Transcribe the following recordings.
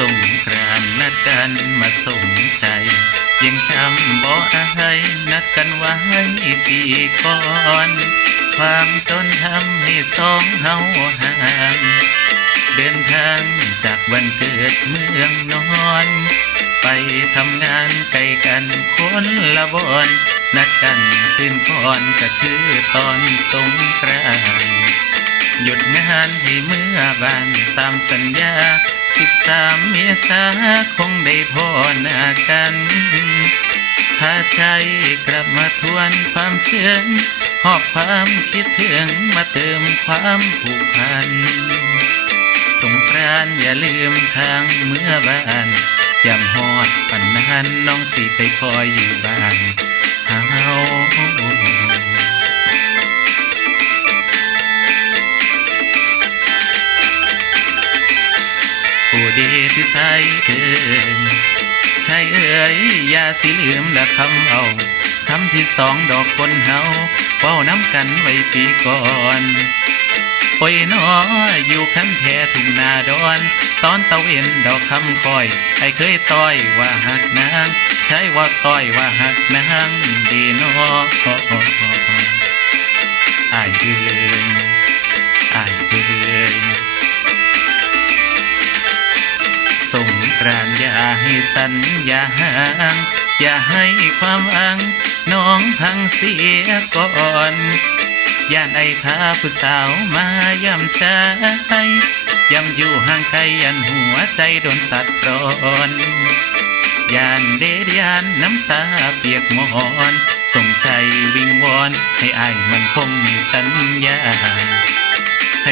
สงกรานนัดกันมาสงใจ ยังจำบ่อายนัดกันไว้ปีก่อน ความจนทำให้สองเฮาห่างเดินทางจากวันเกิดเมืองนอน ไปทำงานไกลกันคนละบอน นัดกันคืนก่อนก็คือตอนสงกรานต์ หยุดงานให้เมื่อบานตามสัญญาสิบสามเมษาคงได้พอหน้ากันถ้าใจกลับมาทวนความเชื่องหอบความคิดถึงมาเติมความผูกพัน สงกรานต์อย่าลืมทางเมื่อบ้านยามหอดปันนั้นน้องสิไปคอยอยู่บ้านเฮา ใส่เอ่ยใช่เอ่ยอย่าสิลืมและคำเอาคำที่สองดอกคนเฮาเว้าน้ำกันไว้ปีก่อนโอ้ยน้ออยู่คันแท่ทุ่งนาดอน ตอนตะเวนดอกคำคอยไอ้เคยต้อยว่าหักนาง ใช่ว่าต้อยว่าหักนางดีน้อ กรานอย่าให้สัญญาห่างอย่าให้ความหวังน้องพังเสียก่อนย่านไอ้พาผู้สาวมาย่ำใจย่ำอยู่ห่างไกลยันหัวใจโดนตัดร้อนย่านเดดยานน้ำตาเปียกหมอนสงใจวิงวอนให้อายมันคงมีสัญญา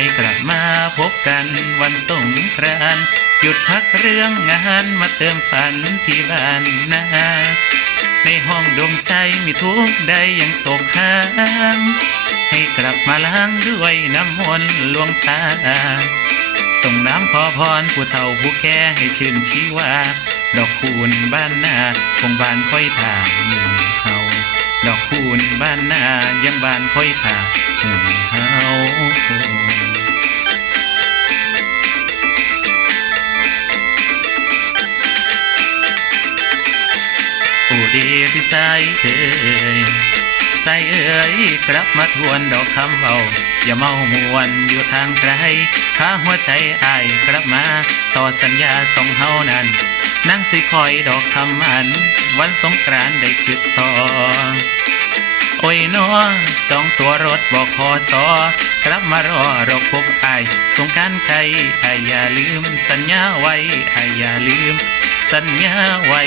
ให้กลับมาพบกันวันสงกรานหยุดพักเรื่องงานมาเติมฝันที่บ้านนาในห้องดวงใจมีทุกใดยังตกค้างให้กลับมาล้างด้วยน้ำมนต์หลวงตา ส่งน้ำขอพรผู้เฒ่าผู้แก่ให้ชื่นชีวา ดอกคูณบ้านนาคงบานค่อยถามหมู่เฮา ดอกคูณบ้านนายังบานค่อยผ่าหูเฮาผู้ดีที่ใส่เอ่ย ใส่เอ่ยกลับมาทวนดอกคำเบาอย่าเมามวนอยู่ทางไกลพาหัวใจอายกลับมา ต่อสัญญาสองเฮานั้น นั่งสิคอยดอกคำอัน วันสงกรานได้คิดต่อ โอ้ยน้อจองตัวรถบอกคอสอกลับมารอราพบอายสงกรารไกลอายอย่าลืม สัญญาไว้อายอย่าลืม สัญญาไว้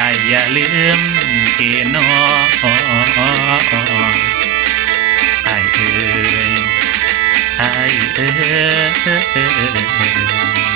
อายอย่าลืมเกนออเอ่ยอเอ่ย